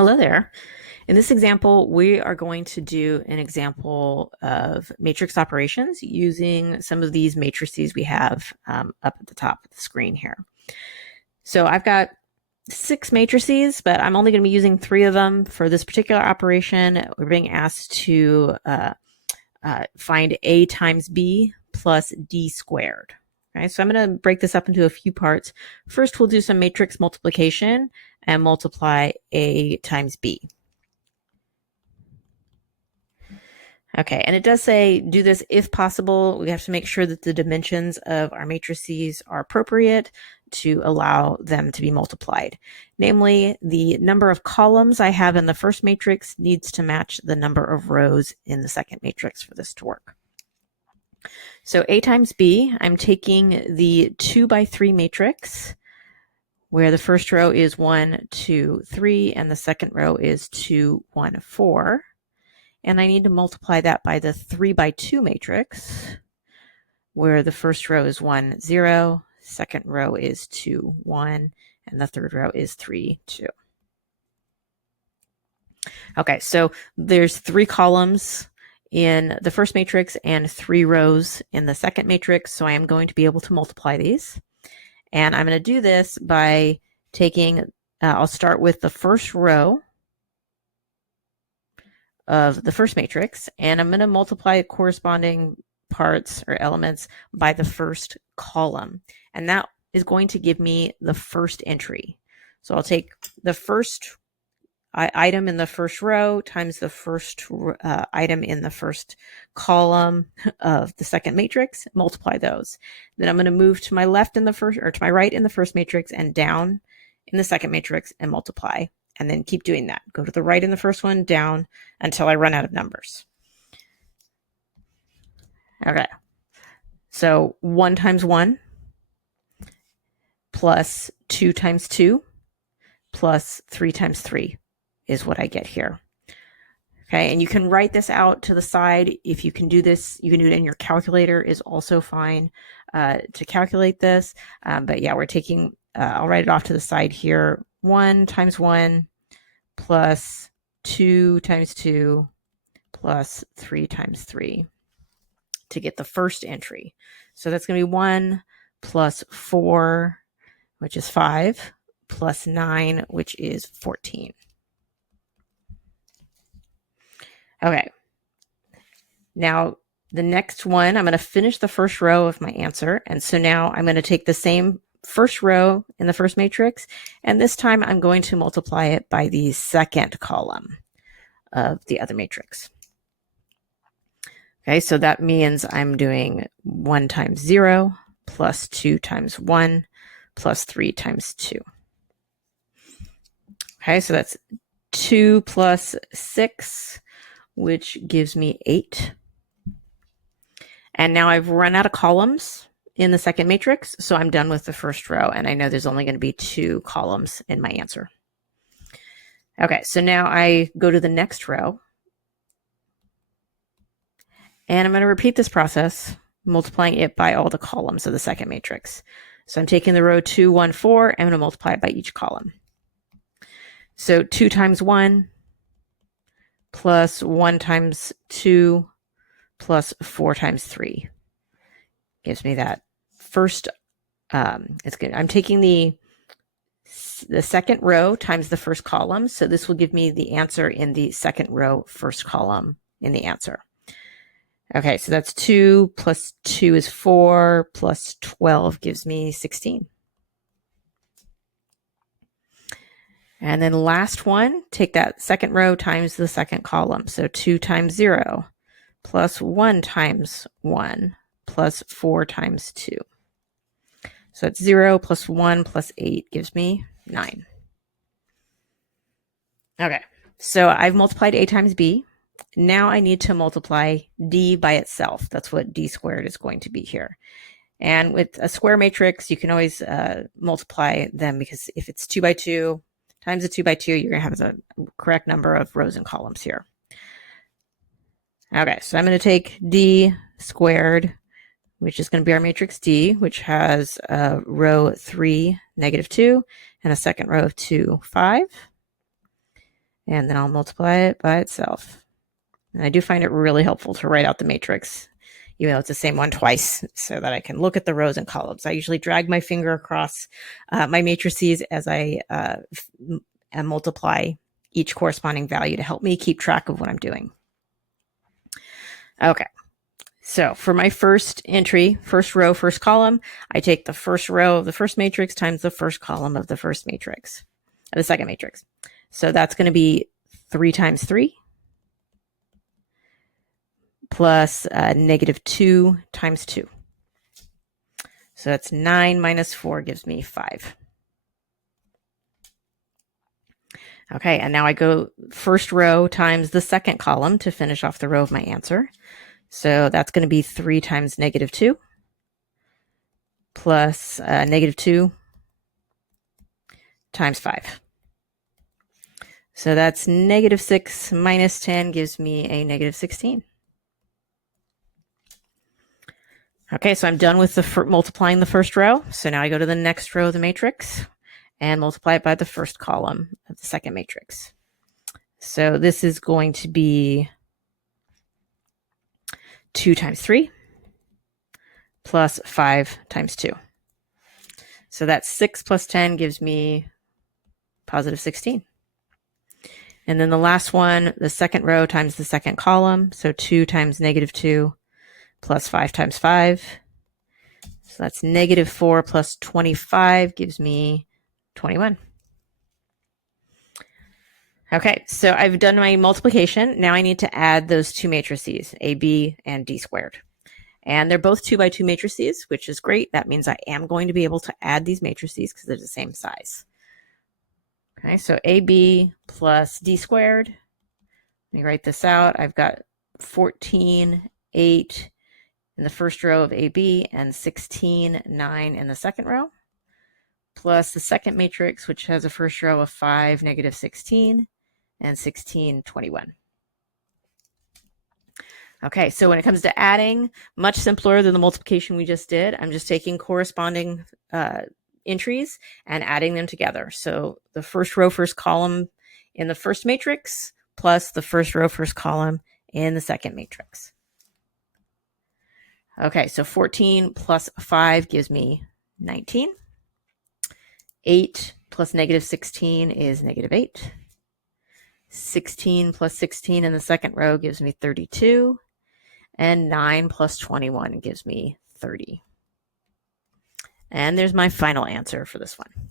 Hello there. In this example, we are going to do an example of matrix operations using some of these matrices we have up at the top of the screen here. So I've got 6 matrices, but I'm only going to be using 3 of them for this particular operation. We're being asked to find A times B plus D squared. Okay, so I'm going to break this up into a few parts. First, we'll do some matrix multiplication and multiply A times B. Okay, and it does say do this if possible. We have to make sure that the dimensions of our matrices are appropriate to allow them to be multiplied. Namely, the number of columns I have in the first matrix needs to match the number of rows in the second matrix for this to work. So A times B, I'm taking the 2 by 3 matrix where the first row is 1, 2, 3, and the second row is 2, 1, 4. And I need to multiply that by the 3 by 2 matrix, where the first row is 1, 0, second row is 2, 1, and the third row is 3, 2. Okay, so there's 3 columns in the first matrix and 3 rows in the second matrix, so I am going to be able to multiply these. And I'm going to do this by taking, I'll start with the first row of the first matrix, and I'm going to multiply corresponding parts or elements by the first column, and that is going to give me the first entry. So I'll take the first item in the first row times the first item in the first column of the second matrix, multiply those. Then I'm going to move to my left in the first, or to my right in the first matrix and down in the second matrix and multiply. And then keep doing that. Go to the right in the first one, down until I run out of numbers. Okay. So 1 times 1 plus 2 times 2 plus 3 times 3 is what I get here. Okay, and you can write this out to the side. If you can do this, you can do it in your calculator is also fine to calculate this. But yeah, we're taking, I'll write it off to the side here. 1 times 1 plus 2 times 2 plus 3 times 3 to get the first entry. So that's going to be 1 plus 4, which is 5, plus 9, which is 14. Okay. Now, the next one, I'm going to finish the first row of my answer. And so now I'm going to take the same first row in the first matrix, and this time I'm going to multiply it by the second column of the other matrix. Okay, so that means I'm doing 1 times 0 plus 2 times 1 plus 3 times 2. Okay, so that's 2 plus 6, which gives me 8. And now I've run out of columns in the second matrix, so I'm done with the first row, and I know there's only going to be 2 columns in my answer. Okay, so now I go to the next row, and I'm going to repeat this process, multiplying it by all the columns of the second matrix. So I'm taking the row 2, 1, 4, and I'm going to multiply it by each column. So 2 times 1 plus 1 times 2 plus 4 times 3 gives me that first. It's good. I'm taking the second row times the first column, so this will give me the answer in the second row, first column in the answer. Okay, so that's 2 plus 2 is 4 plus 12 gives me 16. And then last one, take that second row times the second column. So 2 times 0 plus 1 times 1 plus 4 times 2. So it's 0 plus 1 plus 8 gives me 9. Okay, so I've multiplied A times B. Now I need to multiply D by itself. That's what D squared is going to be here. And with a square matrix, you can always multiply them, because if it's 2 by 2 times a 2 by 2, you're going to have the correct number of rows and columns here. Okay, so I'm going to take D squared, which is going to be our matrix D, which has row 3, -2, and a second row of 2, 5. and then I'll multiply it by itself. And I do find it really helpful to write out the matrix, even though it's the same one twice, so that I can look at the rows and columns. I usually drag my finger across my matrices as I multiply each corresponding value to help me keep track of what I'm doing. Okay. So for my first entry, first row, first column, I take the first row of the first matrix times the first column of the first matrix, the second matrix. So that's going to be 3 times 3 plus negative 2 times 2. So that's 9 minus 4 gives me 5. Okay, and now I go first row times the second column to finish off the row of my answer. So that's going to be 3 times negative 2 plus negative 2 times 5. So that's negative 6 minus 10 gives me a negative 16. Okay, so I'm done with the multiplying the first row. So now I go to the next row of the matrix and multiply it by the first column of the second matrix. So this is going to be 2 times 3 plus 5 times 2. So that's 6 plus 10 gives me positive 16. And then the last one, the second row times the second column. So 2 times negative 2 plus 5 times 5. So that's negative 4 plus 25 gives me 21. Okay, so I've done my multiplication. Now I need to add those two matrices, AB and D squared. And they're both 2 by 2 matrices, which is great. That means I am going to be able to add these matrices because they're the same size. Okay, so AB plus D squared. Let me write this out. I've got 14, 8 in the first row of AB and 16, 9 in the second row, plus the second matrix, which has a first row of 5, negative 16, and 16, 21. Okay, so when it comes to adding, much simpler than the multiplication we just did. I'm just taking corresponding entries and adding them together. So the first row, first column in the first matrix plus the first row, first column in the second matrix. Okay, so 14 plus 5 gives me 19. 8 plus negative 16 is negative 8. 16 plus 16 in the second row gives me 32. And 9 plus 21 gives me 30. And there's my final answer for this one.